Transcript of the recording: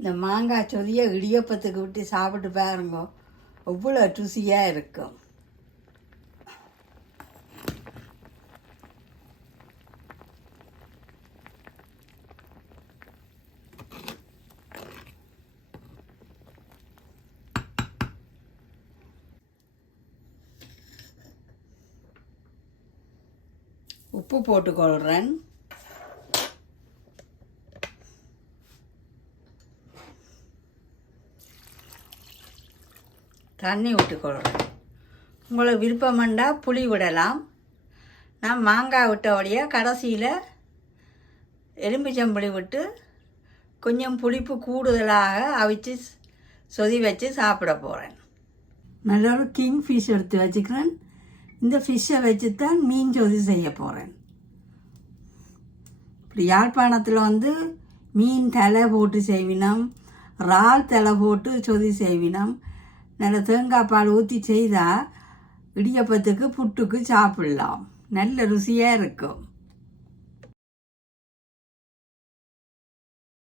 இந்த மாங்காய் சொதியை இடியப்பத்துக்கு விட்டு சாப்பிட்டு பாருங்க, அவ்வளோ ருசியாக இருக்கும். உப்பு போட்டுக்கொள்கிறேன். தண்ணி விட்டுக்கொள்கிறேன். உங்களுக்கு விருப்பமெண்டா புளி விடலாம். நான் மாங்காய் விட்டபடியே கடைசியில் எலுமிச்சம்புளி விட்டு கொஞ்சம் புளிப்பு கூடுதலாக அவிச்சு சொதி வச்சு சாப்பிட போகிறேன். நல்ல ஒரு கிங் ஃபிஷ் எடுத்து வச்சுக்கிறேன். இந்த ஃபிஷ்ஷை வச்சு தான் மீன் சொதி செய்ய போகிறேன். இப்படி யாழ்ப்பாணத்தில் மீன் தலை போட்டு செய்வினோம், இறால் தலை போட்டு சொதி செய்வினோம். நல்ல தேங்காய் பால் ஊற்றி செய்தால் இடியப்பத்துக்கு புட்டுக்கு சாப்பிடலாம். நல்ல ருசியாக இருக்கும்.